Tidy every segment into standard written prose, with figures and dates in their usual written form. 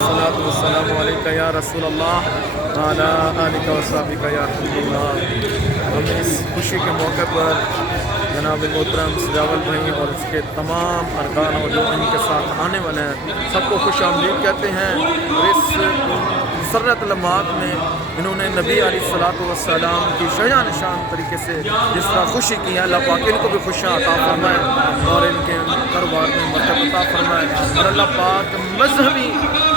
الصلاۃ والسلام علیکہ یا رسول اللہ وعلی آلہ وصحبہ یا حبیب اللہ۔ ہم اس خوشی کے موقع پر جناب محترم سجاول بھائی اور اس کے تمام ارکان اور جو ان کے ساتھ آنے والے ہیں سب کو خوش آمدید کہتے ہیں۔ اور اس مسرت لمحات میں انہوں نے نبی علیہ الصلوۃ والسلام کی شجاع نشان طریقے سے جس طرح خوشی کی ہے، اللہ پاک ان کو بھی خوشیاں عطا فرمائے اور ان کے کاروبار میں برکت عطا فرمائے، اور اللہ پاک مذہبی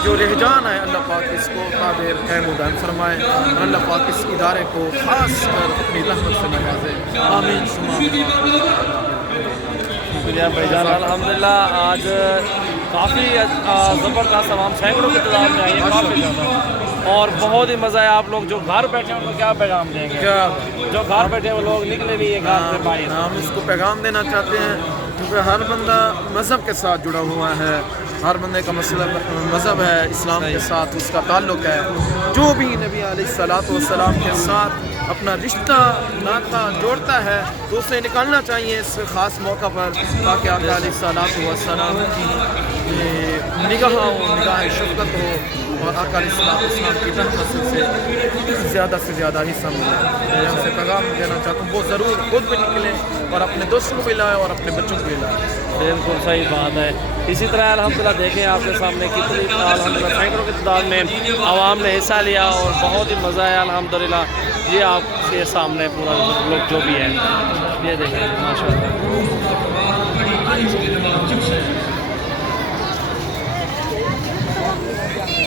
جو رجحان ہے اللہ پاک اس کو قابل قائم و دائم فرمائے، اور اللہ پاک اس ادارے کو خاص کر اپنی رحمت سے نوازے، آمین ثم آمین۔ شکریہ بھائی جان، الحمدللہ آج کافی زبردست عوام سینکڑوں کی تعداد میں آئی ہے، کافی زیادہ، اور بہت ہی مزہ ہے۔ آپ لوگ جو گھر بیٹھے ہیں ان کو کیا پیغام دیں گے؟ جو گھر بیٹھے ہیں وہ لوگ نکلے نہیں ہیں گھر سے باہر، ہم اس کو پیغام دینا چاہتے ہیں کیونکہ ہر بندہ مذہب کے ساتھ جڑا ہوا ہے، ہر بندے کا مذہب ہے، اسلام کے ساتھ اس کا تعلق ہے۔ جو بھی نبی علیہ الصلوۃ والسلام کے ساتھ اپنا رشتہ ناطہ جوڑتا ہے تو اسے نکالنا چاہیے اس خاص موقع پر، تاکہ آقا علیہ الصلوۃ والسلام کی نگاہ ہو، نگاہ شفقت ہو، اور آقا علیہ السلام کی رحمت سے زیادہ حصہ ملے۔ میں ان سے پیغام دینا چاہتا ہوں وہ ضرور خود بھی نکلیں اور اپنے دوستوں کو بھی لائیں اور اپنے بچوں کو بھی لائیں۔ بالکل صحیح بات ہے۔ اسی طرح الحمدللہ دیکھیں آپ کے سامنے کتنی الحمدللہ سینکڑوں کی تعداد میں عوام نے حصہ لیا اور بہت ہی مزہ ہے الحمدللہ۔ یہ آپ کے سامنے پورا لوگ جو بھی ہے یہ دیکھیں ماشاء اللہ۔